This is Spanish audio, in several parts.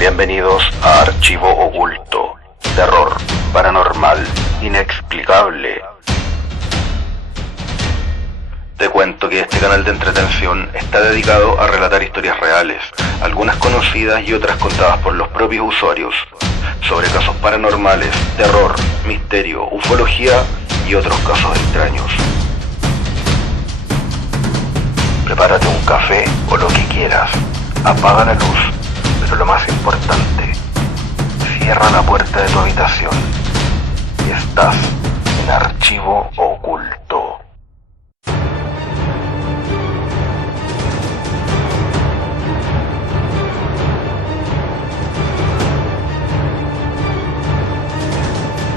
Bienvenidos a Archivo Oculto, terror, paranormal, inexplicable. Te cuento que este canal de entretención está dedicado a relatar historias reales, algunas conocidas y otras contadas por los propios usuarios, sobre casos paranormales, terror, misterio, ufología y otros casos extraños. Prepárate un café o lo que quieras, apaga la luz, pero lo más importante, cierra la puerta de tu habitación y estás en Archivo Oculto.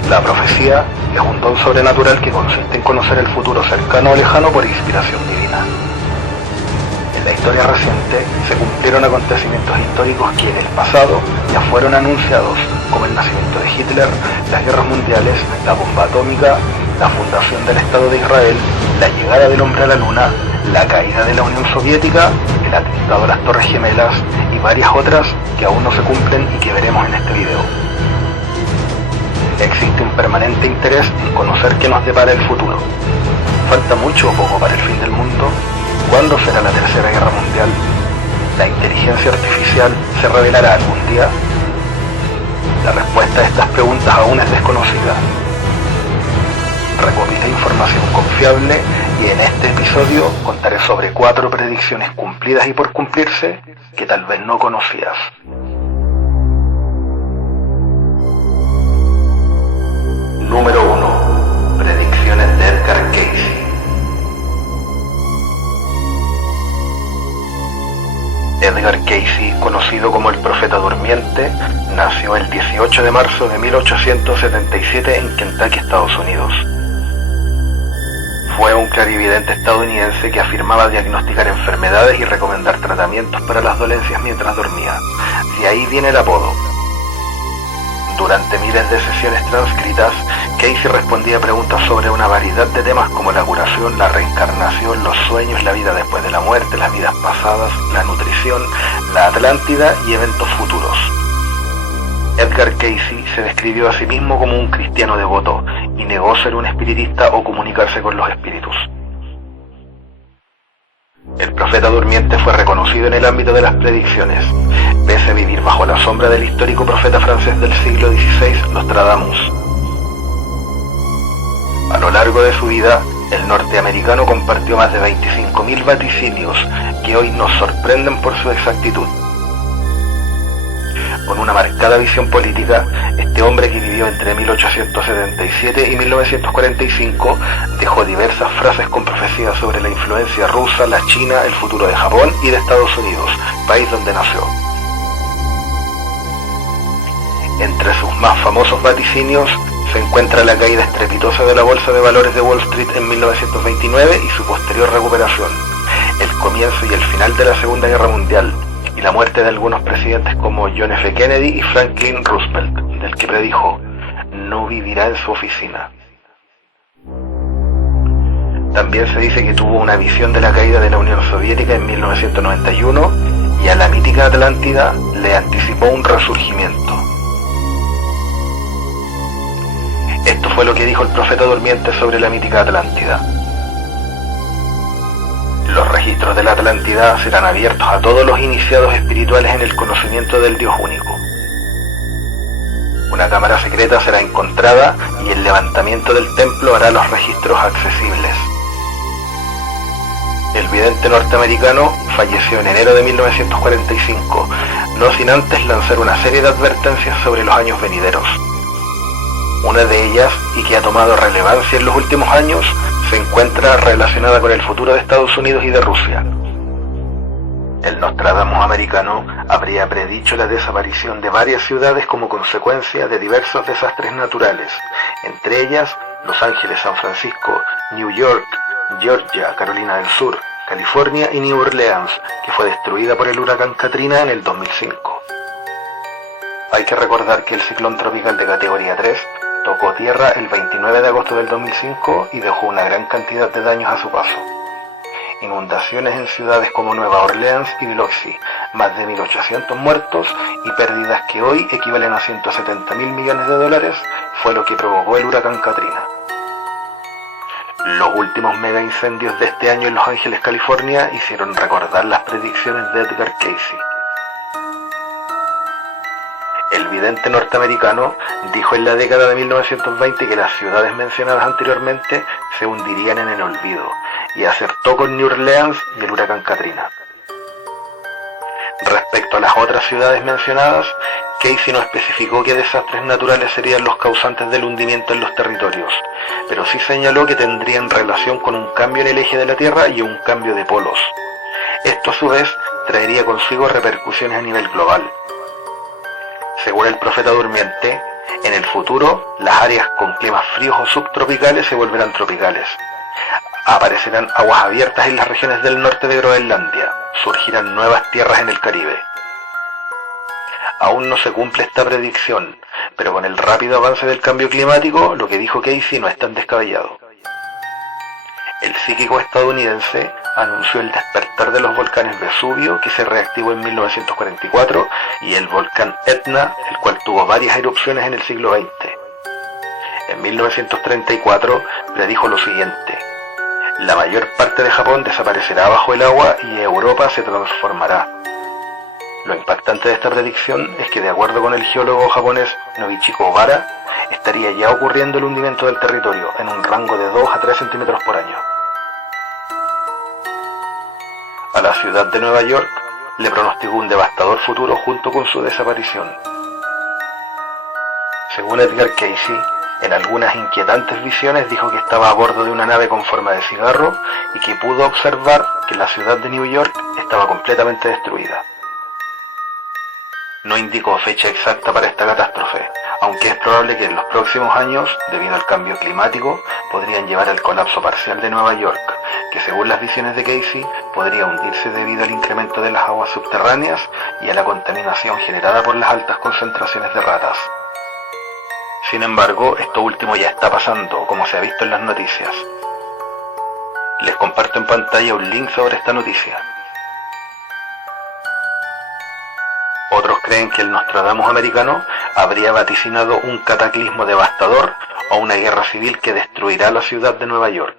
La profecía es un don sobrenatural que consiste en conocer el futuro cercano o lejano por inspiración divina. En la historia reciente se cumplieron acontecimientos históricos que en el pasado ya fueron anunciados, como el nacimiento de Hitler, las guerras mundiales, la bomba atómica, la fundación del Estado de Israel, la llegada del hombre a la luna, la caída de la Unión Soviética, el atentado a las Torres Gemelas y varias otras que aún no se cumplen y que veremos en este video. Existe un permanente interés en conocer qué nos depara el futuro. ¿Falta mucho o poco para el fin del mundo? ¿Cuándo será la Tercera Guerra Mundial? ¿La inteligencia artificial se revelará algún día? La respuesta a estas preguntas aún es desconocida. Recopilé información confiable y en este episodio contaré sobre 4 predicciones cumplidas y por cumplirse que tal vez no conocías. Número 1. Predicciones de Edgar Cayce. Edgar Cayce, conocido como el Profeta Durmiente, nació el 18 de marzo de 1877 en Kentucky, Estados Unidos. Fue un clarividente estadounidense que afirmaba diagnosticar enfermedades y recomendar tratamientos para las dolencias mientras dormía. De ahí viene el apodo. Durante miles de sesiones transcritas, Cayce respondía preguntas sobre una variedad de temas como la curación, la reencarnación, los sueños, la vida después de la muerte, las vidas pasadas, la nutrición, la Atlántida y eventos futuros. Edgar Cayce se describió a sí mismo como un cristiano devoto y negó ser un espiritista o comunicarse con los espíritus. El Profeta Durmiente fue reconocido en el ámbito de las predicciones, pese a vivir bajo la sombra del histórico profeta francés del siglo XVI, Nostradamus. A lo largo de su vida, el norteamericano compartió más de 25.000 vaticinios que hoy nos sorprenden por su exactitud. Con una marcada visión política, este hombre que vivió entre 1877 y 1945 dejó diversas frases con profecías sobre la influencia rusa, la China, el futuro de Japón y de Estados Unidos, país donde nació. Entre sus más famosos vaticinios se encuentra la caída estrepitosa de la Bolsa de Valores de Wall Street en 1929 y su posterior recuperación, el comienzo y el final de la Segunda Guerra Mundial, y la muerte de algunos presidentes como John F. Kennedy y Franklin Roosevelt, del que predijo: no vivirá en su oficina. También se dice que tuvo una visión de la caída de la Unión Soviética en 1991 y a la mítica Atlántida le anticipó un resurgimiento. Esto fue lo que dijo el Profeta Durmiente sobre la mítica Atlántida. Los registros de la Atlántida serán abiertos a todos los iniciados espirituales en el conocimiento del Dios único. Una cámara secreta será encontrada y el levantamiento del templo hará los registros accesibles. El vidente norteamericano falleció en enero de 1945, no sin antes lanzar una serie de advertencias sobre los años venideros. Una de ellas, y que ha tomado relevancia en los últimos años, se encuentra relacionada con el futuro de Estados Unidos y de Rusia. El Nostradamus americano habría predicho la desaparición de varias ciudades como consecuencia de diversos desastres naturales, entre ellas Los Ángeles, San Francisco, New York, Georgia, Carolina del Sur, California y New Orleans, que fue destruida por el huracán Katrina en el 2005. Hay que recordar que el ciclón tropical de categoría 3 tocó tierra el 29 de agosto del 2005 y dejó una gran cantidad de daños a su paso. inundaciones en ciudades como Nueva Orleans y Biloxi, más de 1.800 muertos y pérdidas que hoy equivalen a 170.000 millones de dólares, fue lo que provocó el huracán Katrina. Los últimos mega incendios de este año en Los Ángeles, California, hicieron recordar las predicciones de Edgar Cayce. El vidente norteamericano dijo en la década de 1920 que las ciudades mencionadas anteriormente se hundirían en el olvido, y acertó con New Orleans y el huracán Katrina. Respecto a las otras ciudades mencionadas, Cayce no especificó qué desastres naturales serían los causantes del hundimiento en los territorios, pero sí señaló que tendrían relación con un cambio en el eje de la Tierra y un cambio de polos. Esto a su vez traería consigo repercusiones a nivel global. Según el profeta durmiente, en el futuro las áreas con climas fríos o subtropicales se volverán tropicales. Aparecerán aguas abiertas en las regiones del norte de Groenlandia, surgirán nuevas tierras en el Caribe. Aún no se cumple esta predicción, pero con el rápido avance del cambio climático, lo que dijo Cayce no es tan descabellado. El psíquico estadounidense anunció el despertar de los volcanes Vesubio, que se reactivó en 1944, y el volcán Etna, el cual tuvo varias erupciones en el siglo XX. En 1934 predijo lo siguiente: la mayor parte de Japón desaparecerá bajo el agua y Europa se transformará. Lo impactante de esta predicción es que, de acuerdo con el geólogo japonés Nobuchiko Ohara, estaría ya ocurriendo el hundimiento del territorio en un rango de 2 a 3 centímetros por año. A la ciudad de Nueva York le pronosticó un devastador futuro junto con su desaparición. Según Edgar Cayce, en algunas inquietantes visiones dijo que estaba a bordo de una nave con forma de cigarro y que pudo observar que la ciudad de New York estaba completamente destruida. No indicó fecha exacta para esta catástrofe, aunque es probable que en los próximos años, debido al cambio climático, podrían llevar al colapso parcial de Nueva York, que según las visiones de Cayce, podría hundirse debido al incremento de las aguas subterráneas y a la contaminación generada por las altas concentraciones de ratas. Sin embargo, esto último ya está pasando, como se ha visto en las noticias. Les comparto en pantalla un link sobre esta noticia. Otros creen que el Nostradamus americano habría vaticinado un cataclismo devastador o una guerra civil que destruirá la ciudad de Nueva York.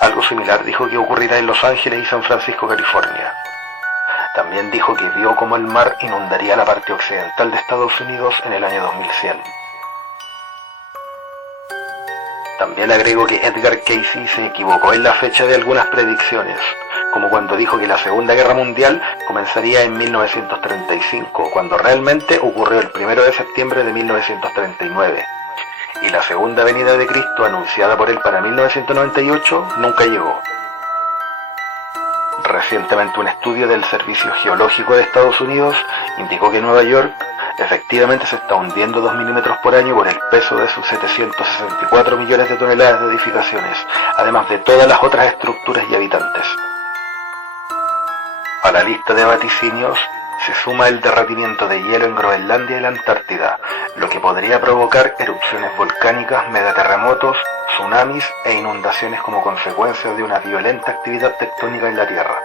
Algo similar dijo que ocurrirá en Los Ángeles y San Francisco, California. También dijo que vio cómo el mar inundaría la parte occidental de Estados Unidos en el año 2100. También agregó que Edgar Cayce se equivocó en la fecha de algunas predicciones, como cuando dijo que la Segunda Guerra Mundial comenzaría en 1935, cuando realmente ocurrió el 1 de septiembre de 1939, y la Segunda Venida de Cristo, anunciada por él para 1998, nunca llegó. Recientemente un estudio del Servicio Geológico de Estados Unidos indicó que Nueva York efectivamente se está hundiendo 2 milímetros por año por el peso de sus 764 millones de toneladas de edificaciones, además de todas las otras estructuras y habitantes. A la lista de vaticinios se suma el derretimiento de hielo en Groenlandia y la Antártida, lo que podría provocar erupciones volcánicas, megaterremotos, tsunamis e inundaciones como consecuencia de una violenta actividad tectónica en la Tierra.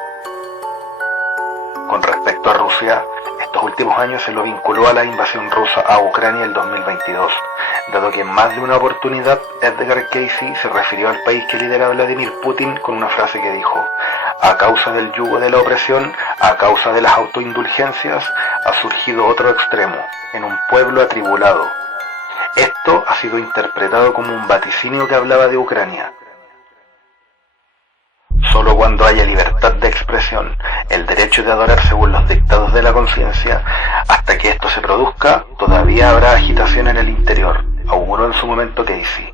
Con respecto a Rusia, estos últimos años se lo vinculó a la invasión rusa a Ucrania el 2022, dado que en más de una oportunidad Edgar Cayce se refirió al país que lidera Vladimir Putin con una frase que dijo: a causa del yugo de la opresión, a causa de las autoindulgencias, ha surgido otro extremo, en un pueblo atribulado. Esto ha sido interpretado como un vaticinio que hablaba de Ucrania. Solo cuando haya libertad de expresión, el derecho de adorar según los dictados de la conciencia, hasta que esto se produzca, todavía habrá agitación en el interior, auguró en su momento Cayce.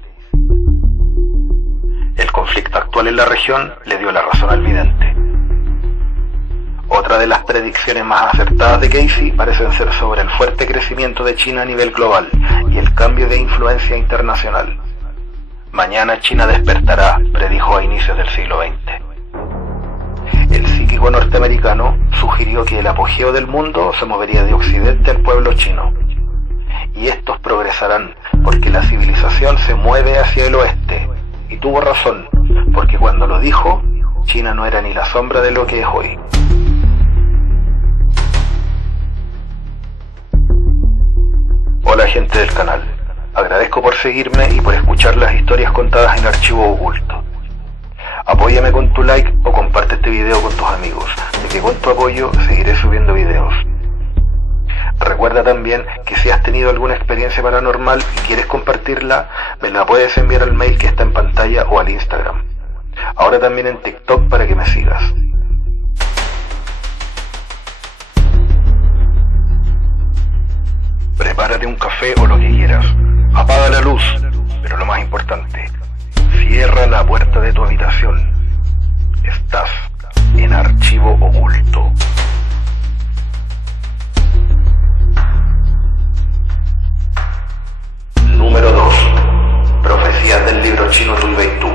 El conflicto actual en la región le dio la razón al vidente. Otra de las predicciones más acertadas de Cayce parecen ser sobre el fuerte crecimiento de China a nivel global y el cambio de influencia internacional. Mañana China despertará, predijo a inicios del siglo XX. El psíquico norteamericano sugirió que el apogeo del mundo se movería de occidente al pueblo chino. Y estos progresarán porque la civilización se mueve hacia el oeste. Y tuvo razón, porque cuando lo dijo, China no era ni la sombra de lo que es hoy. Hola gente del canal, agradezco por seguirme y por escuchar las historias contadas en Archivo Oculto. Apóyame con tu like o comparte este video con tus amigos, ya que con tu apoyo seguiré subiendo videos. Recuerda también que si has tenido alguna experiencia paranormal y quieres compartirla, me la puedes enviar al mail que está en pantalla o al Instagram. Ahora también en TikTok para que me sigas. Prepárate un café o lo que quieras. Apaga la luz, pero lo más importante, cierra la puerta de tu habitación. Estás en Archivo Oculto. Número 2. Profecías del libro chino Tuibei-Tú.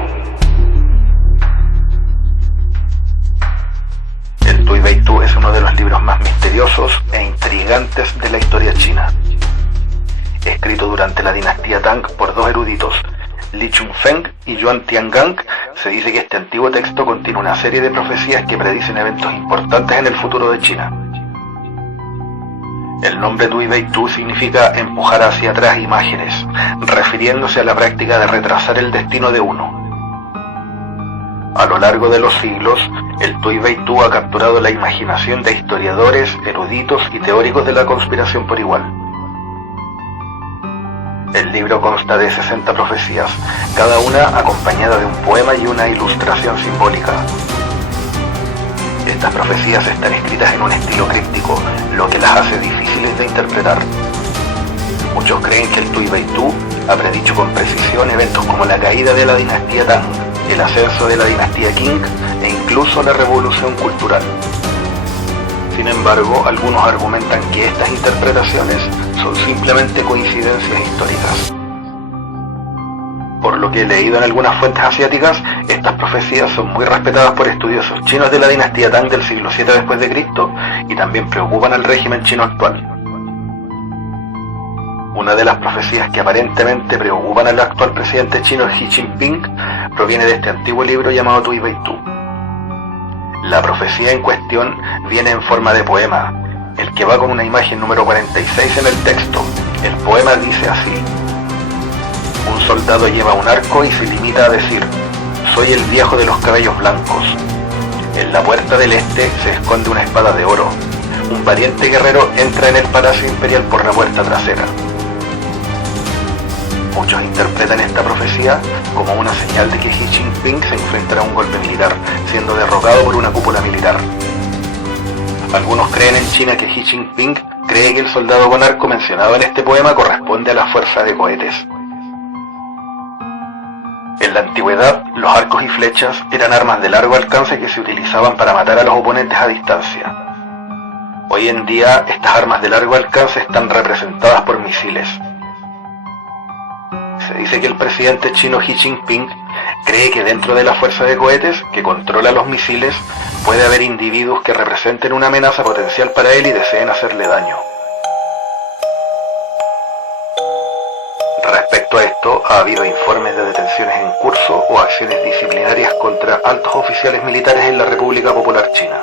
El Tuibei-Tú es uno de los libros más misteriosos e intrigantes de la historia china. Escrito durante la dinastía Tang por dos eruditos, Li Chunfeng y Yuan Tiangang, se dice que este antiguo texto contiene una serie de profecías que predicen eventos importantes en el futuro de China. El nombre Tuibei-Tú significa empujar hacia atrás imágenes, refiriéndose a la práctica de retrasar el destino de uno. A lo largo de los siglos, el Tuibei-Tú ha capturado la imaginación de historiadores, eruditos y teóricos de la conspiración por igual. El libro consta de 60 profecías, cada una acompañada de un poema y una ilustración simbólica. Estas profecías están escritas en un estilo críptico, lo que las hace difíciles de interpretar. Muchos creen que el Tuibei-Tú ha predicho con precisión eventos como la caída de la dinastía Tang, el ascenso de la dinastía Qing e incluso la revolución cultural. Sin embargo, algunos argumentan que estas interpretaciones son simplemente coincidencias históricas. Por lo que he leído en algunas fuentes asiáticas, estas profecías son muy respetadas por estudiosos chinos de la dinastía Tang del siglo VII después de Cristo y también preocupan al régimen chino actual. Una de las profecías que aparentemente preocupan al actual presidente chino Xi Jinping proviene de este antiguo libro llamado Tuibei-Tú. La profecía en cuestión viene en forma de poema, el que va con una imagen número 46 en el texto. El poema dice así: un soldado lleva un arco y se limita a decir: soy el viejo de los cabellos blancos. En la puerta del este se esconde una espada de oro. Un valiente guerrero entra en el palacio imperial por la puerta trasera. Muchos interpretan esta profecía como una señal de que Xi Jinping se enfrentará a un golpe militar, siendo derrocado por una cúpula militar. Algunos creen en China que Xi Jinping cree que el soldado con arco mencionado en este poema corresponde a la fuerza de cohetes. En la antigüedad, los arcos y flechas eran armas de largo alcance que se utilizaban para matar a los oponentes a distancia. Hoy en día, estas armas de largo alcance están representadas por misiles. Se dice que el presidente chino Xi Jinping cree que dentro de la fuerza de cohetes que controla los misiles puede haber individuos que representen una amenaza potencial para él y deseen hacerle daño. Respecto a esto, ha habido informes de detenciones en curso o acciones disciplinarias contra altos oficiales militares en la República Popular China.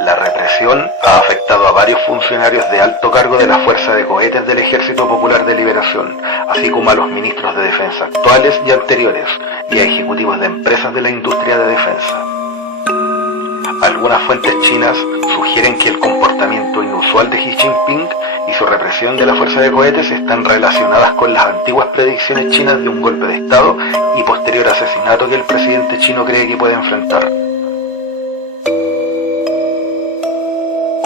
La represión ha afectado a varios funcionarios de alto cargo de la Fuerza de Cohetes del Ejército Popular de Liberación, así como a los ministros de defensa actuales y anteriores, y a ejecutivos de empresas de la industria de defensa. Algunas fuentes chinas sugieren que el comportamiento inusual de Xi Jinping y su represión de la Fuerza de Cohetes están relacionadas con las antiguas predicciones chinas de un golpe de Estado y posterior asesinato que el presidente chino cree que puede enfrentar.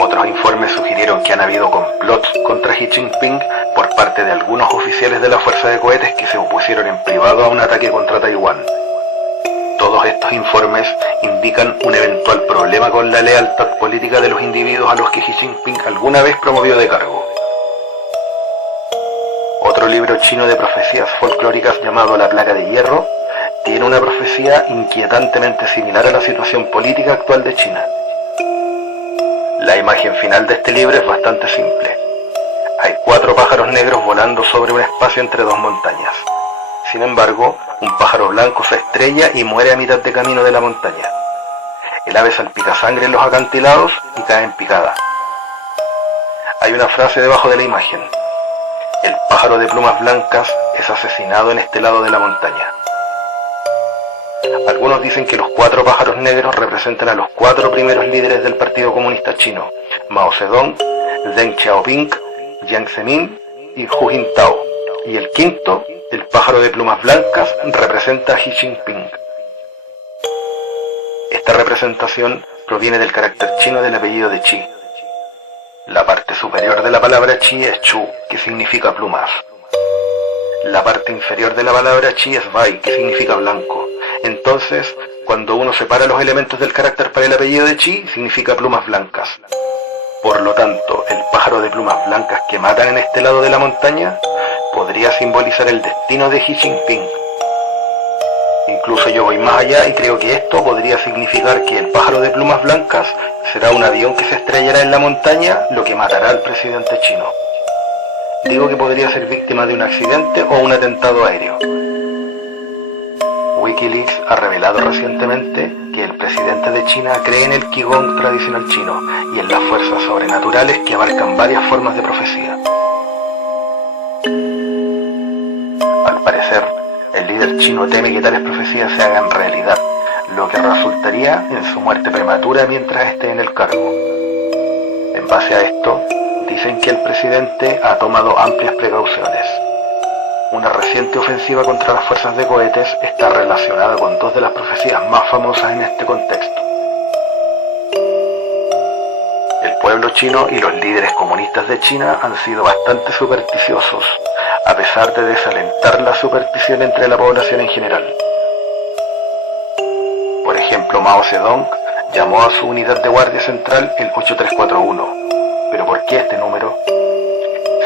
Otros informes sugirieron que han habido complots contra Xi Jinping por parte de algunos oficiales de la Fuerza de Cohetes que se opusieron en privado a un ataque contra Taiwán. Todos estos informes indican un eventual problema con la lealtad política de los individuos a los que Xi Jinping alguna vez promovió de cargo. Otro libro chino de profecías folclóricas llamado La Placa de Hierro tiene una profecía inquietantemente similar a la situación política actual de China. La imagen final de este libro es bastante simple. Hay 4 pájaros negros volando sobre un espacio entre 2 montañas. Sin embargo, Un pájaro blanco se estrella y muere a mitad de camino de la montaña. El ave salpica sangre en los acantilados y cae en picada. Hay una frase debajo de la imagen: el pájaro de plumas blancas es asesinado en este lado de la montaña. Algunos dicen que los 4 pájaros negros representan a los 4 primeros líderes del Partido Comunista Chino: Mao Zedong, Deng Xiaoping, Jiang Zemin y Hu Jintao. Y el quinto, el pájaro de plumas blancas, representa a Xi Jinping. Esta representación proviene del carácter chino del apellido de Qi. La parte superior de la palabra Qi es Chu, que significa plumas. La parte inferior de la palabra Qi es Bai, que significa blanco. Entonces, cuando uno separa los elementos del carácter para el apellido de Qi, significa plumas blancas. Por lo tanto, el pájaro de plumas blancas que matan en este lado de la montaña podría simbolizar el destino de Xi Jinping. Incluso yo voy más allá y creo que esto podría significar que el pájaro de plumas blancas será un avión que se estrellará en la montaña, lo que matará al presidente chino. Digo que podría ser víctima de un accidente o un atentado aéreo. Wikileaks ha revelado recientemente que el presidente de China cree en el Qigong tradicional chino y en las fuerzas sobrenaturales que abarcan varias formas de profecía. Al parecer, el líder chino teme que tales profecías se hagan realidad, lo que resultaría en su muerte prematura mientras esté en el cargo. En base a esto, dicen que el presidente ha tomado amplias precauciones. Una reciente ofensiva contra las fuerzas de cohetes está relacionada con 2 de las profecías más famosas en este contexto. El pueblo chino y los líderes comunistas de China han sido bastante supersticiosos, a pesar de desalentar la superstición entre la población en general. Por ejemplo, Mao Zedong llamó a su unidad de guardia central el 8341. ¿Pero por qué este número?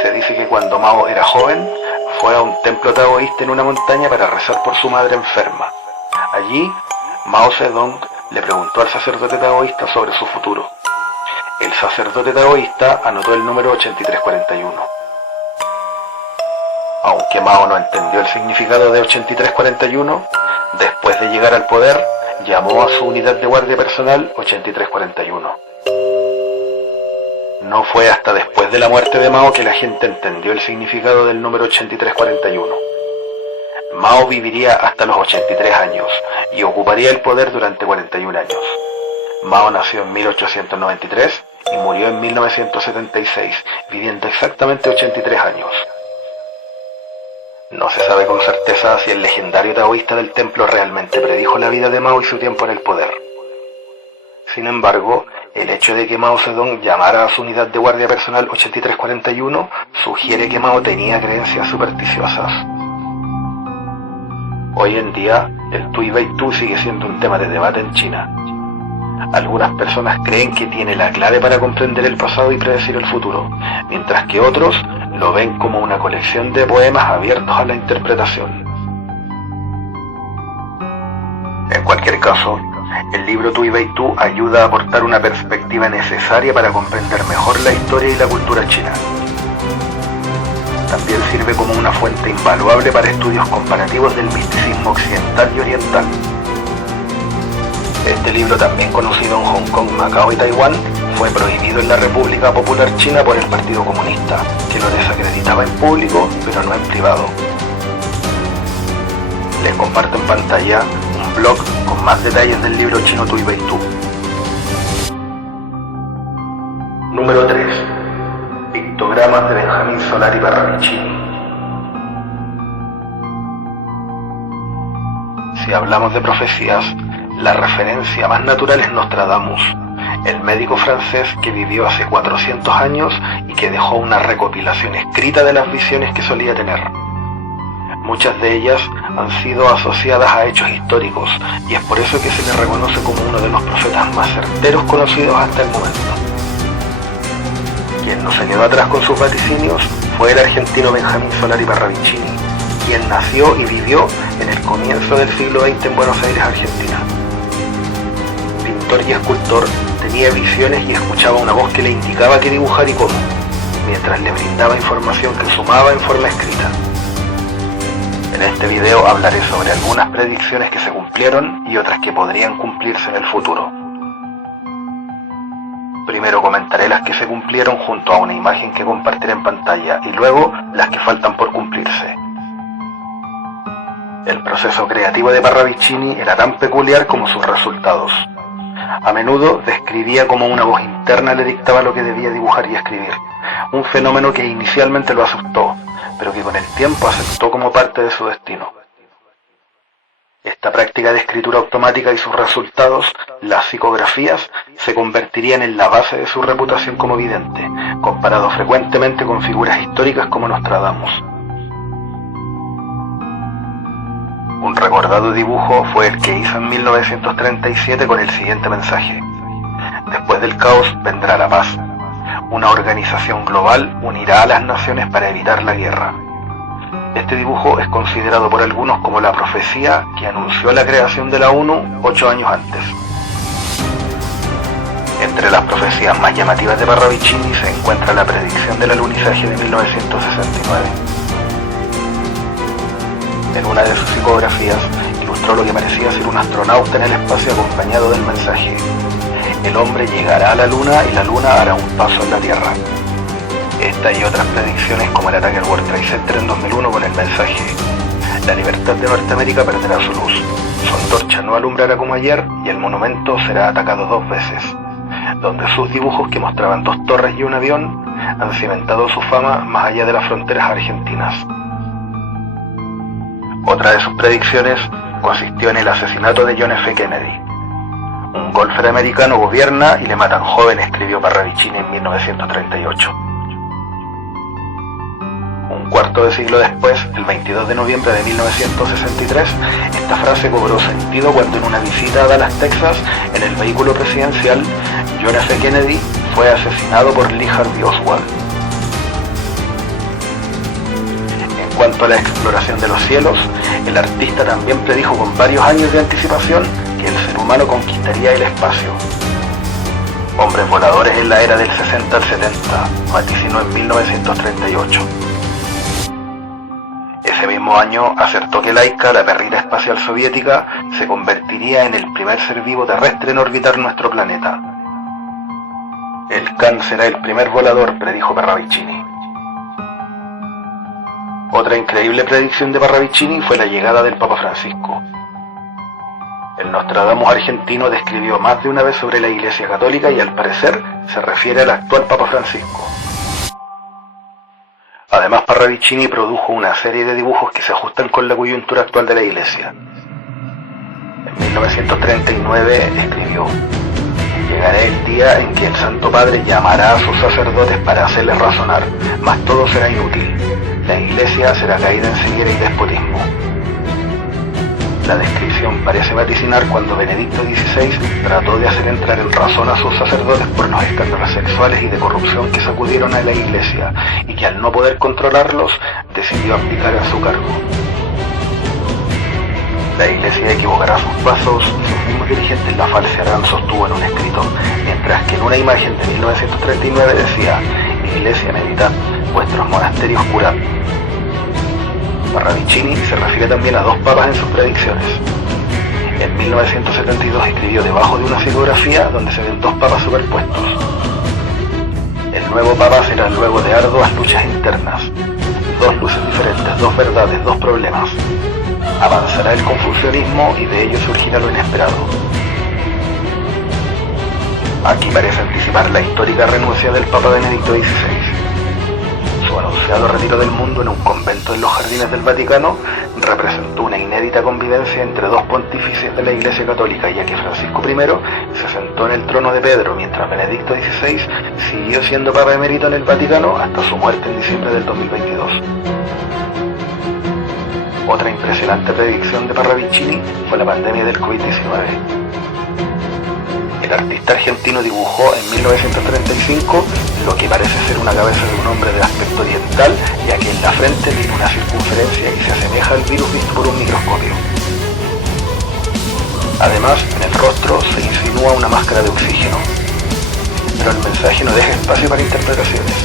Se dice que cuando Mao era joven, fue a un templo taoísta en una montaña para rezar por su madre enferma. Allí, Mao Zedong le preguntó al sacerdote taoísta sobre su futuro. El sacerdote taoísta anotó el número 8341. Aunque Mao no entendió el significado de 8341, después de llegar al poder, llamó a su unidad de guardia personal 8341. No fue hasta después de la muerte de Mao que la gente entendió el significado del número 8341. Mao viviría hasta los 83 años y ocuparía el poder durante 41 años. Mao nació en 1893 y murió en 1976, viviendo exactamente 83 años. No se sabe con certeza si el legendario taoísta del templo realmente predijo la vida de Mao y su tiempo en el poder. Sin embargo, el hecho de que Mao Zedong llamara a su unidad de guardia personal 8341 sugiere que Mao tenía creencias supersticiosas. Hoy en día, el Tui Bei Tu sigue siendo un tema de debate en China. Algunas personas creen que tiene la clave para comprender el pasado y predecir el futuro, mientras que otros lo ven como una colección de poemas abiertos a la interpretación. En cualquier caso, el libro Tui Bei Tu ayuda a aportar una perspectiva necesaria para comprender mejor la historia y la cultura china. También sirve como una fuente invaluable para estudios comparativos del misticismo occidental y oriental. Este libro, también conocido en Hong Kong, Macao y Taiwán, fue prohibido en la República Popular China por el Partido Comunista, que lo desacreditaba en público, pero no en privado. Les comparto en pantalla un blog con más detalles del libro chino Tui Bei Tu. Número 3. Pictogramas de Benjamín Solari Parravicini. Si hablamos de profecías, la referencia más natural es Nostradamus, el médico francés que vivió hace 400 años y que dejó una recopilación escrita de las visiones que solía tener. Muchas de ellas han sido asociadas a hechos históricos y es por eso que se le reconoce como uno de los profetas más certeros conocidos hasta el momento. Quien no se quedó atrás con sus vaticinios fue el argentino Benjamín Solari Parravicini, quien nació y vivió en el comienzo del siglo XX en Buenos Aires, Argentina. Pintor y escultor, tenía visiones y escuchaba una voz que le indicaba qué dibujar y cómo, mientras le brindaba información que sumaba en forma escrita. En En este video hablaré sobre algunas predicciones que se cumplieron y otras que podrían cumplirse en el futuro. Primero comentaré las que se cumplieron junto a una imagen que compartiré en pantalla y luego las que faltan por cumplirse. El proceso creativo de Parravicini era tan peculiar como sus resultados. A menudo describía como una voz interna le dictaba lo que debía dibujar y escribir, un fenómeno que inicialmente lo asustó, pero que con el tiempo aceptó como parte de su destino. Esta práctica de escritura automática y sus resultados, las psicografías, se convertirían en la base de su reputación como vidente, comparado frecuentemente con figuras históricas como Nostradamus. Un recordado dibujo fue el que hizo en 1937 con el siguiente mensaje: después del caos vendrá la paz. Una organización global unirá a las naciones para evitar la guerra. Este dibujo es considerado por algunos como la profecía que anunció la creación de la ONU 8 años antes. Entre las profecías más llamativas de Parravicini se encuentra la predicción del alunizaje de 1969. En una de sus psicografías ilustró lo que parecía ser un astronauta en el espacio acompañado del mensaje: el hombre llegará a la luna y la luna hará un paso en la Tierra. Esta y otras predicciones, como el ataque al World Trade Center en 2001 con el mensaje: la libertad de Norteamérica perderá su luz, su antorcha no alumbrará como ayer y el monumento será atacado 2 veces, donde sus dibujos, que mostraban 2 torres y un avión, han cimentado su fama más allá de las fronteras argentinas. Otra de sus predicciones consistió en el asesinato de John F. Kennedy. Un golfer americano gobierna y le matan joven, escribió Parravicini en 1938. Un cuarto de siglo después, el 22 de noviembre de 1963, esta frase cobró sentido cuando en una visita a Dallas, Texas, en el vehículo presidencial, John F. Kennedy fue asesinado por Lee Harvey Oswald. En cuanto a la exploración de los cielos, el artista también predijo con varios años de anticipación que el ser humano conquistaría el espacio. Hombres voladores en la era del 60 al 70, vaticinó en 1938. Ese mismo año acertó que Laika, la perrita espacial soviética, se convertiría en el primer ser vivo terrestre en orbitar nuestro planeta. El Khan será el primer volador, predijo Parravicini. Otra increíble predicción de Parravicini fue la llegada del Papa Francisco. El Nostradamus argentino describió más de una vez sobre la Iglesia Católica y al parecer se refiere al actual Papa Francisco. Además, Parravicini produjo una serie de dibujos que se ajustan con la coyuntura actual de la Iglesia. En 1939 escribió: llegará el día en que el Santo Padre llamará a sus sacerdotes para hacerles razonar, mas todo será inútil. La Iglesia será caída en ceguera y despotismo. La descripción parece vaticinar cuando Benedicto XVI trató de hacer entrar en razón a sus sacerdotes por los escándalos sexuales y de corrupción que sacudieron a la Iglesia, y que al no poder controlarlos, decidió abdicar a su cargo. La Iglesia equivocará sus pasos y sus mismos dirigentes la falsearán, sostuvo en un escrito, mientras que en una imagen de 1939 decía: Iglesia, meditad, vuestros monasterios curad. Parravicini se refiere también a 2 papas en sus predicciones. En 1972 escribió debajo de una psicografía donde se ven 2 papas superpuestos: el nuevo papa será luego de arduas luchas internas, 2 luces diferentes, 2 verdades, 2 problemas. Avanzará el confucianismo y de ello surgirá lo inesperado. Aquí parece anticipar la histórica renuncia del Papa Benedicto XVI. Su anunciado retiro del mundo en un convento en los jardines del Vaticano representó una inédita convivencia entre 2 pontífices de la Iglesia Católica, ya que Francisco I se sentó en el trono de Pedro, mientras Benedicto XVI siguió siendo Papa emérito en el Vaticano hasta su muerte en diciembre del 2022. Otra impresionante predicción de Parravicini fue la pandemia del COVID-19. El artista argentino dibujó en 1935 lo que parece ser una cabeza de un hombre de aspecto oriental, ya que en la frente tiene una circunferencia que se asemeja al virus visto por un microscopio. Además, en el rostro se insinúa una máscara de oxígeno. Pero el mensaje no deja espacio para interpretaciones.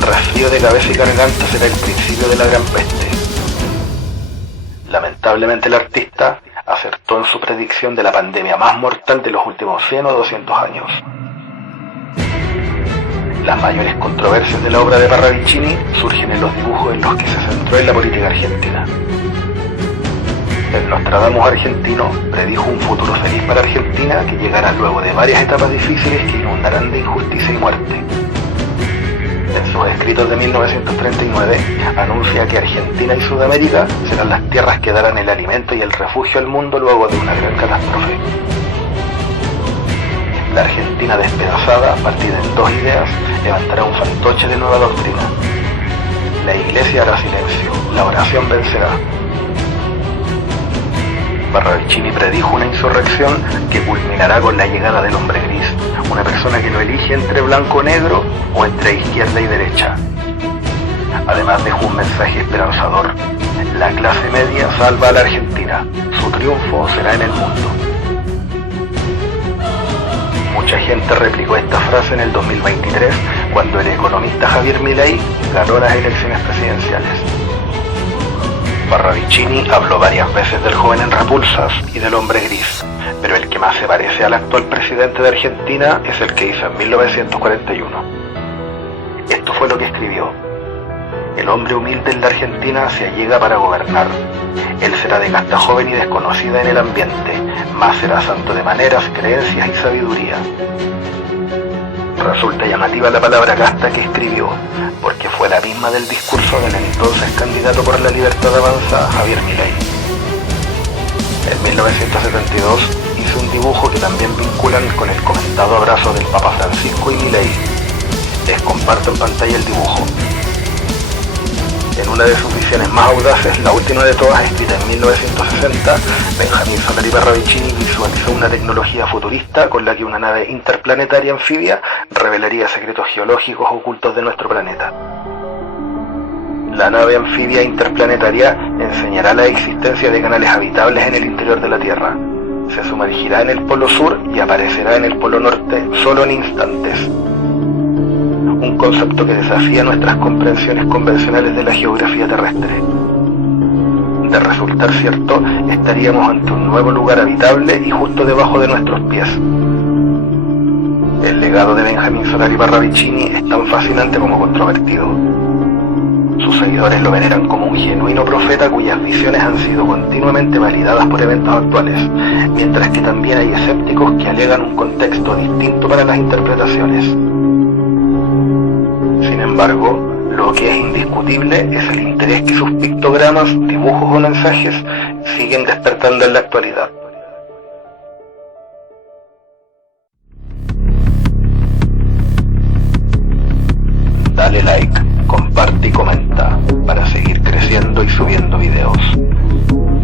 Resfrío de cabeza y garganta será el principio de la gran peste. Lamentablemente el artista acertó en su predicción de la pandemia más mortal de los últimos 100 o 200 años. Las mayores controversias de la obra de Parravicini surgen en los dibujos en los que se centró en la política argentina. El Nostradamus argentino predijo un futuro feliz para Argentina que llegará luego de varias etapas difíciles que inundarán de injusticia y muerte. En sus escritos de 1939 anuncia que Argentina y Sudamérica serán las tierras que darán el alimento y el refugio al mundo luego de una gran catástrofe. La Argentina despedazada, partida en dos ideas, levantará un fantoche de nueva doctrina. La iglesia hará silencio, la oración vencerá. Parravicini predijo una insurrección que culminará con la llegada del hombre gris, una persona que no elige entre blanco o negro o entre izquierda y derecha. Además dejó un mensaje esperanzador: la clase media salva a la Argentina, su triunfo será en el mundo. Mucha gente replicó esta frase en el 2023 cuando el economista Javier Milei ganó las elecciones presidenciales. Parravicini habló varias veces del joven en repulsas y del hombre gris, pero el que más se parece al actual presidente de Argentina es el que hizo en 1941. Esto fue lo que escribió: el hombre humilde en la Argentina se allega para gobernar. Él será de casta joven y desconocida en el ambiente, mas será santo de maneras, creencias y sabiduría. Resulta llamativa la palabra casta que escribió, porque fue la misma del discurso del entonces candidato por la libertad avanza, Javier Milei. En 1972 hizo un dibujo que también vinculan con el comentado abrazo del Papa Francisco y Milei. Les comparto en pantalla el dibujo. En una de sus visiones más audaces, la última de todas, escrita en 1960, Benjamín Solari Parravicini visualizó una tecnología futurista con la que una nave interplanetaria anfibia revelaría secretos geológicos ocultos de nuestro planeta. La nave anfibia interplanetaria enseñará la existencia de canales habitables en el interior de la Tierra. Se sumergirá en el polo sur y aparecerá en el polo norte solo en instantes. Un concepto que desafía nuestras comprensiones convencionales de la geografía terrestre. De resultar cierto, estaríamos ante un nuevo lugar habitable y justo debajo de nuestros pies. El legado de Benjamín Solari Parravicini es tan fascinante como controvertido. Sus seguidores lo veneran como un genuino profeta cuyas visiones han sido continuamente validadas por eventos actuales, mientras que también hay escépticos que alegan un contexto distinto para las interpretaciones. Sin embargo, lo que es indiscutible es el interés que sus pictogramas, dibujos o mensajes siguen despertando en la actualidad. Dale like, comparte y comenta para seguir creciendo y subiendo videos.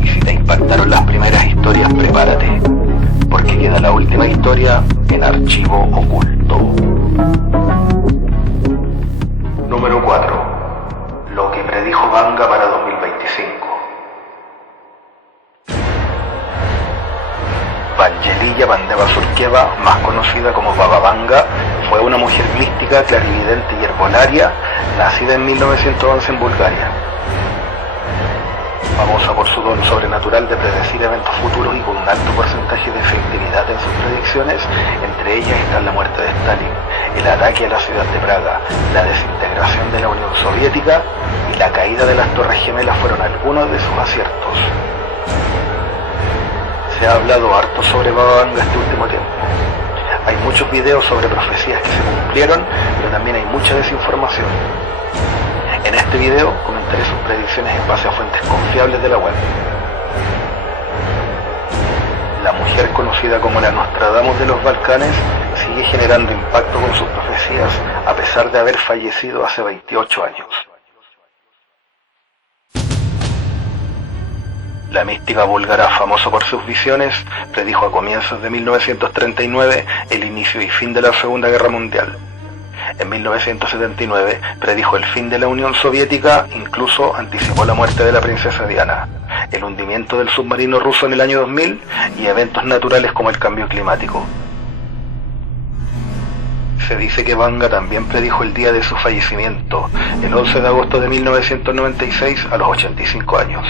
Y si te impactaron las primeras historias, prepárate, porque queda la última historia en archivo oculto. Número 4. Lo que predijo Vanga para 2025. Vangelia Vandeva Surkeva, más conocida como Baba Vanga, fue una mujer mística, clarividente y herbolaria, nacida en 1911 en Bulgaria. Famosa por su don sobrenatural de predecir eventos futuros y con un alto porcentaje de efectividad en sus predicciones, entre ellas están la muerte de Stalin, el ataque a la ciudad de Praga, la desintegración de la Unión Soviética y la caída de las Torres Gemelas fueron algunos de sus aciertos. Se ha hablado harto sobre Baba Vanga este último tiempo. Hay muchos videos sobre profecías que se cumplieron, pero también hay mucha desinformación. En este video comentaré sus predicciones en base a fuentes confiables de la web. La mujer conocida como la Nostradamus de los Balcanes sigue generando impacto con sus profecías a pesar de haber fallecido hace 28 años. La mística búlgara, famosa por sus visiones, predijo a comienzos de 1939 el inicio y fin de la Segunda Guerra Mundial. En 1979 predijo el fin de la Unión Soviética, incluso anticipó la muerte de la princesa Diana, el hundimiento del submarino ruso en el año 2000 y eventos naturales como el cambio climático. Se dice que Vanga también predijo el día de su fallecimiento, el 11 de agosto de 1996 a los 85 años.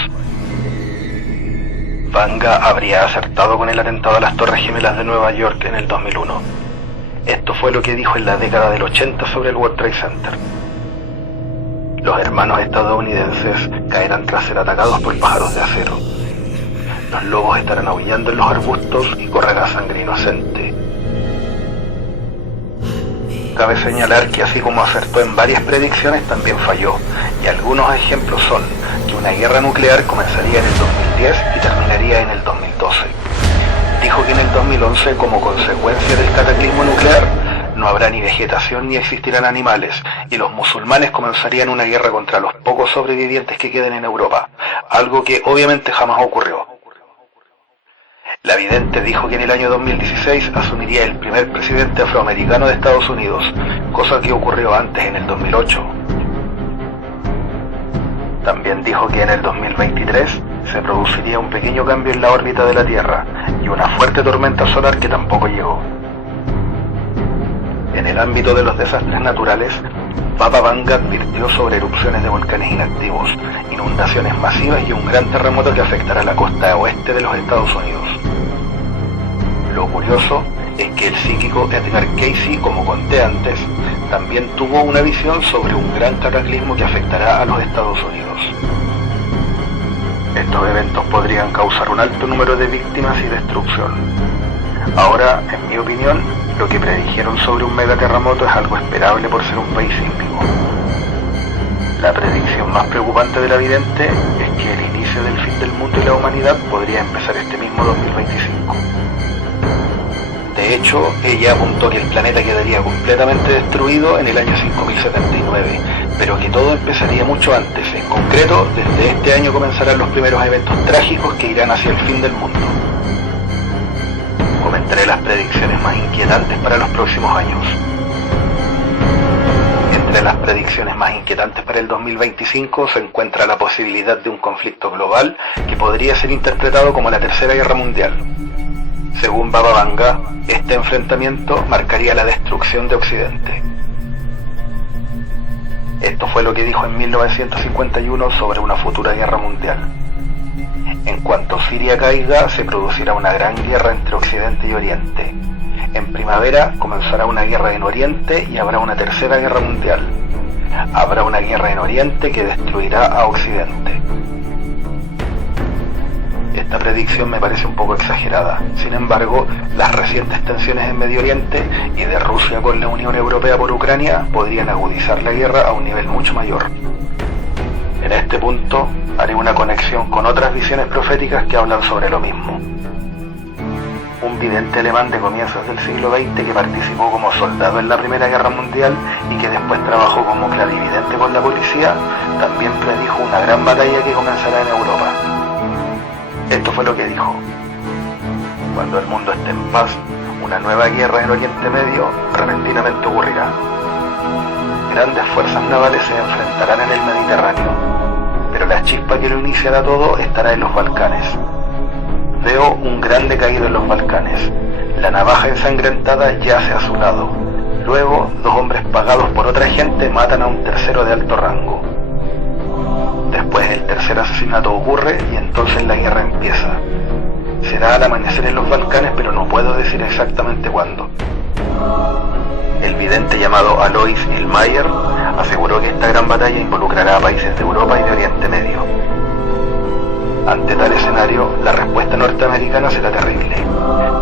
Vanga habría acertado con el atentado a las Torres Gemelas de Nueva York en el 2001. Esto fue lo que dijo en la década del 80 sobre el World Trade Center. Los hermanos estadounidenses caerán tras ser atacados por pájaros de acero. Los lobos estarán aullando en los arbustos y correrá sangre inocente. Cabe señalar que así como acertó en varias predicciones, también falló, y algunos ejemplos son que una guerra nuclear comenzaría en el 2010 y terminaría en el 2012. Dijo que en el 2011, como consecuencia del cataclismo nuclear, no habrá ni vegetación ni existirán animales, y los musulmanes comenzarían una guerra contra los pocos sobrevivientes que queden en Europa, algo que obviamente jamás ocurrió. La vidente dijo que en el año 2016 asumiría el primer presidente afroamericano de Estados Unidos, cosa que ocurrió antes en el 2008. También dijo que en el 2023 se produciría un pequeño cambio en la órbita de la Tierra y una fuerte tormenta solar que tampoco llegó. En el ámbito de los desastres naturales, Baba Vanga advirtió sobre erupciones de volcanes inactivos, inundaciones masivas y un gran terremoto que afectará la costa oeste de los Estados Unidos. Lo curioso es que el psíquico Edgar Cayce, como conté antes, también tuvo una visión sobre un gran cataclismo que afectará a los Estados Unidos. Estos eventos podrían causar un alto número de víctimas y destrucción. Ahora, en mi opinión, lo que predijeron sobre un megaterremoto es algo esperable por ser un país sísmico. La predicción más preocupante de la vidente es que el inicio del fin del mundo y la humanidad podría empezar este mismo 2025. De hecho, ella apuntó que el planeta quedaría completamente destruido en el año 5079, pero que todo empezaría mucho antes. En concreto, desde este año comenzarán los primeros eventos trágicos que irán hacia el fin del mundo. Comentaré las predicciones más inquietantes para los próximos años. Entre las predicciones más inquietantes para el 2025 se encuentra la posibilidad de un conflicto global que podría ser interpretado como la Tercera Guerra Mundial. Según Baba Vanga, este enfrentamiento marcaría la destrucción de Occidente. Esto fue lo que dijo en 1951 sobre una futura guerra mundial. En cuanto Siria caiga, se producirá una gran guerra entre Occidente y Oriente. En primavera comenzará una guerra en Oriente y habrá una tercera guerra mundial. Habrá una guerra en Oriente que destruirá a Occidente. Esta predicción me parece un poco exagerada. Sin embargo, las recientes tensiones en Medio Oriente y de Rusia con la Unión Europea por Ucrania podrían agudizar la guerra a un nivel mucho mayor. En este punto, haré una conexión con otras visiones proféticas que hablan sobre lo mismo. Un vidente alemán de comienzos del siglo XX que participó como soldado en la Primera Guerra Mundial y que después trabajó como clarividente con la policía, también predijo una gran batalla que comenzará en Europa. Esto fue lo que dijo: cuando el mundo esté en paz, una nueva guerra en Oriente Medio repentinamente ocurrirá. Grandes fuerzas navales se enfrentarán en el Mediterráneo, pero la chispa que lo iniciará todo estará en los Balcanes. Veo un gran decaído en los Balcanes. La navaja ensangrentada yace a su lado. Luego, dos hombres pagados por otra gente matan a un tercero de alto rango. Después el tercer asesinato ocurre y entonces la guerra empieza. Será al amanecer en los Balcanes, pero no puedo decir exactamente cuándo. El vidente llamado Alois Illmayer aseguró que esta gran batalla involucrará a países de Europa y de Oriente Medio. Ante tal escenario, la respuesta norteamericana será terrible.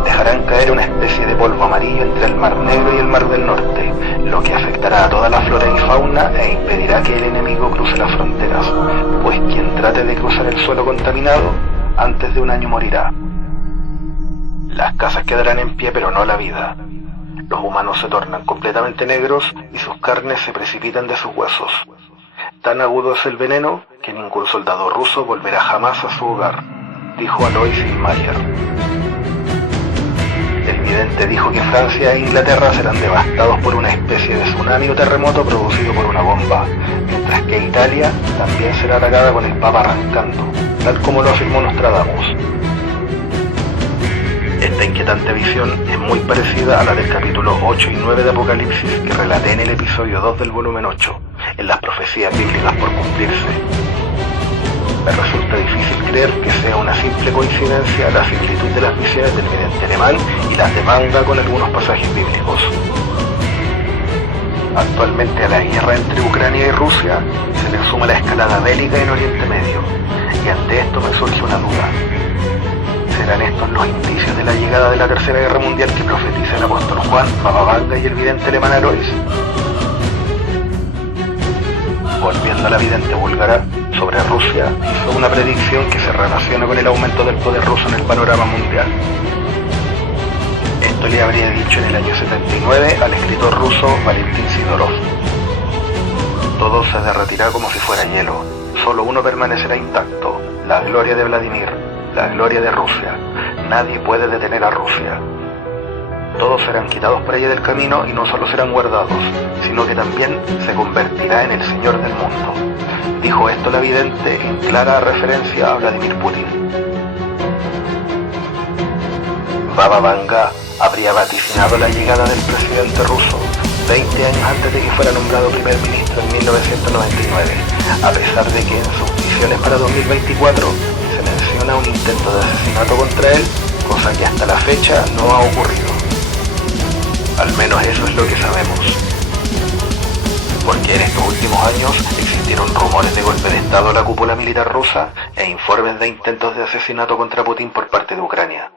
Dejarán caer una especie de polvo amarillo entre el Mar Negro y el Mar del Norte, lo que afectará a toda la flora y fauna e impedirá que el enemigo cruce las fronteras, pues quien trate de cruzar el suelo contaminado, antes de un año morirá. Las casas quedarán en pie, pero no la vida. Los humanos se tornan completamente negros y sus carnes se precipitan de sus huesos. Tan agudo es el veneno que ningún soldado ruso volverá jamás a su hogar, dijo Alois Illmayer. El vidente dijo que Francia e Inglaterra serán devastados por una especie de tsunami o terremoto producido por una bomba, mientras que Italia también será atacada con el Papa arrancando, tal como lo afirmó Nostradamus. Esta inquietante visión es muy parecida a la del capítulo 8 y 9 de Apocalipsis que relaté en el episodio 2 del volumen 8, en las profecías bíblicas por cumplirse. me resulta difícil creer que sea una simple coincidencia la similitud de las visiones del vidente alemán y las de Vanga con algunos pasajes bíblicos. Actualmente a la guerra entre Ucrania y Rusia se le suma la escalada bélica en Oriente Medio, y ante esto me surge una duda. ¿Serán estos los indicios de la llegada de la Tercera Guerra Mundial que profetiza el apóstol Juan, Baba Vanga y el vidente alemán Alois? Volviendo a la vidente búlgara, sobre Rusia hizo una predicción que se relaciona con el aumento del poder ruso en el panorama mundial. Esto le habría dicho en el año 79 al escritor ruso Valentín Sidorov. Todo se derretirá como si fuera hielo, solo uno permanecerá intacto, la gloria de Vladimir, la gloria de Rusia. Nadie puede detener a Rusia. Todos serán quitados por ella del camino y no solo serán guardados, sino que también se convertirá en el señor del mundo. Dijo esto la vidente en clara referencia a Vladimir Putin. Baba Vanga habría vaticinado la llegada del presidente ruso 20 años antes de que fuera nombrado primer ministro en 1999, a pesar de que en sus visiones para 2024 se menciona un intento de asesinato contra él, cosa que hasta la fecha no ha ocurrido. Al menos eso es lo que sabemos. Porque en estos últimos años existieron rumores de golpe de estado a la cúpula militar rusa e informes de intentos de asesinato contra Putin por parte de Ucrania.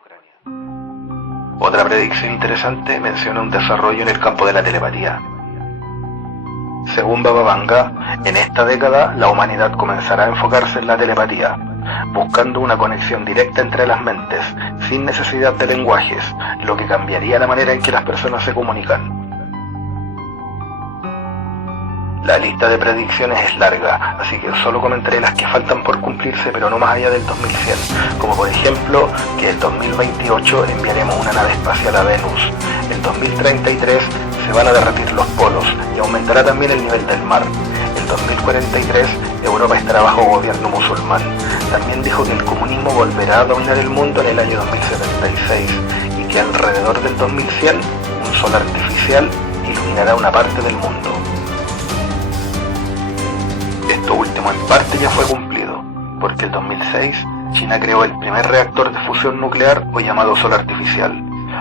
Otra predicción interesante menciona un desarrollo en el campo de la telepatía. Según Baba Vanga, en esta década la humanidad comenzará a enfocarse en la telepatía, buscando una conexión directa entre las mentes, sin necesidad de lenguajes, lo que cambiaría la manera en que las personas se comunican. La lista de predicciones es larga, así que solo comentaré las que faltan por cumplirse, pero no más allá del 2100, como por ejemplo que en 2028 enviaremos una nave espacial a Venus, en 2033 se van a derretir los polos y aumentará también el nivel del mar, en 2043 Europa estará bajo gobierno musulmán. También dijo que el comunismo volverá a dominar el mundo en el año 2076 y que alrededor del 2100 un sol artificial iluminará una parte del mundo. Esto último en parte ya fue cumplido, porque el 2006 China creó el primer reactor de fusión nuclear o llamado sol artificial,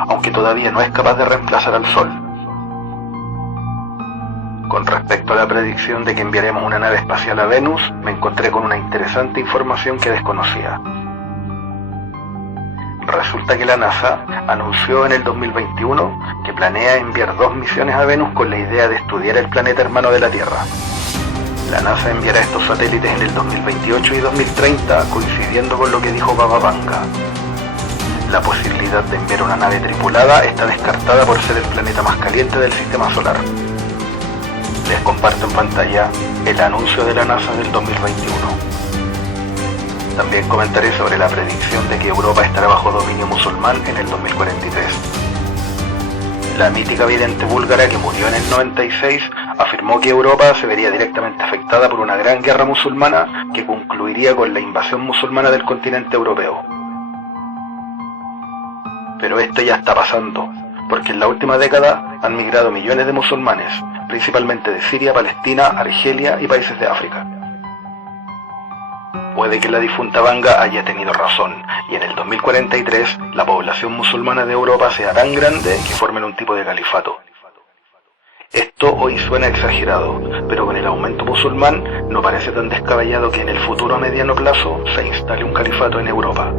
aunque todavía no es capaz de reemplazar al sol. Con respecto a la predicción de que enviaremos una nave espacial a Venus, me encontré con una interesante información que desconocía. Resulta que la NASA anunció en el 2021 que planea enviar 2 misiones a Venus con la idea de estudiar el planeta hermano de la Tierra. La NASA enviará estos satélites en el 2028 y 2030, coincidiendo con lo que dijo Baba Vanga. La posibilidad de enviar una nave tripulada está descartada por ser el planeta más caliente del sistema solar. Les comparto en pantalla el anuncio de la NASA del 2021. También comentaré sobre la predicción de que Europa estará bajo dominio musulmán en el 2043. La mítica vidente búlgara que murió en el 96 afirmó que Europa se vería directamente afectada por una gran guerra musulmana que concluiría con la invasión musulmana del continente europeo. Pero esto ya está pasando, porque en la última década han migrado millones de musulmanes, principalmente de Siria, Palestina, Argelia y países de África. Puede que la difunta Vanga haya tenido razón, y en el 2043 la población musulmana de Europa sea tan grande que formen un tipo de califato. Esto hoy suena exagerado, pero con el aumento musulmán no parece tan descabellado que en el futuro a mediano plazo se instale un califato en Europa.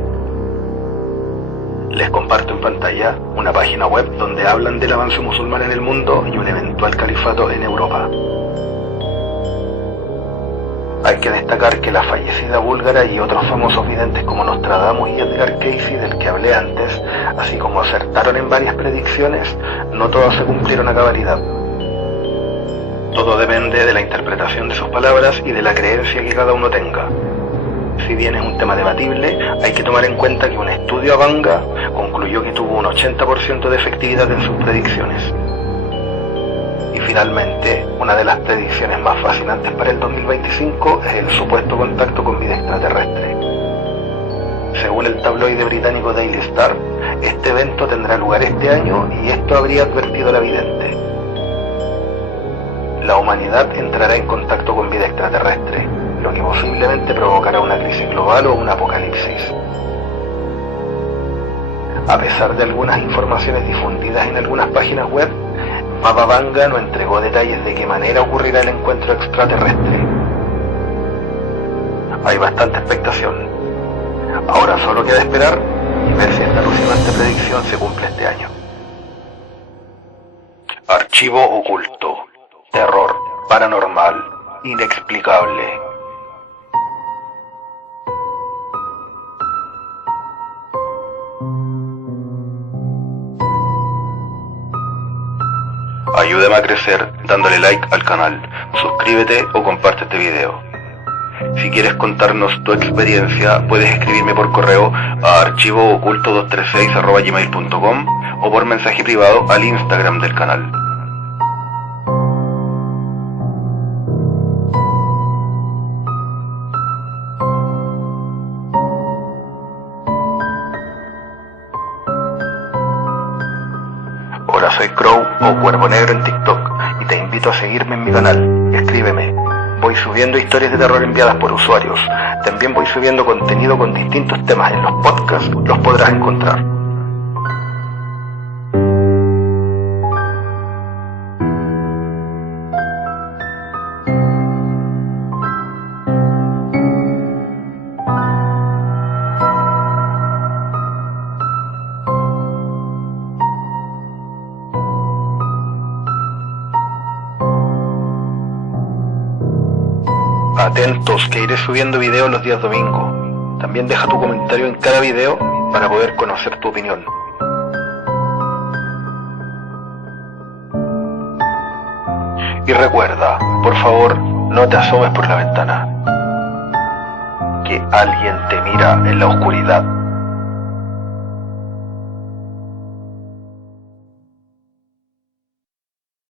Les comparto en pantalla una página web donde hablan del avance musulmán en el mundo y un eventual califato en Europa. Hay que destacar que la fallecida búlgara y otros famosos videntes como Nostradamus y Edgar Cayce, del que hablé antes, así como acertaron en varias predicciones, no todas se cumplieron a cabalidad. Todo depende de la interpretación de sus palabras y de la creencia que cada uno tenga. Si bien es un tema debatible, hay que tomar en cuenta que un estudio a Vanga concluyó que tuvo un 80% de efectividad en sus predicciones. Y finalmente, una de las predicciones más fascinantes para el 2025 es el supuesto contacto con vida extraterrestre. Según el tabloide británico Daily Star, este evento tendrá lugar este año y esto habría advertido la vidente. La humanidad entrará en contacto con vida extraterrestre, lo que posiblemente provocará una crisis global o un apocalipsis. A pesar de algunas informaciones difundidas en algunas páginas web, Baba Vanga no entregó detalles de qué manera ocurrirá el encuentro extraterrestre. Hay bastante expectación. Ahora solo queda esperar y ver si esta alucinante predicción se cumple este año. Archivo oculto. Terror paranormal inexplicable. Ayúdame a crecer dándole like al canal, suscríbete o comparte este video. Si quieres contarnos tu experiencia, puedes escribirme por correo a archivooculto236@gmail.com o por mensaje privado al Instagram del canal. Hola, soy Crow o Cuervo Negro en TikTok y te invito a seguirme en mi canal. Escríbeme. Voy subiendo historias de terror enviadas por usuarios. También voy subiendo contenido con distintos temas en los podcasts, los podrás encontrar. Atentos, que iré subiendo videos los días domingos. También deja tu comentario en cada video para poder conocer tu opinión. Y recuerda, por favor, no te asomes por la ventana. Que alguien te mira en la oscuridad.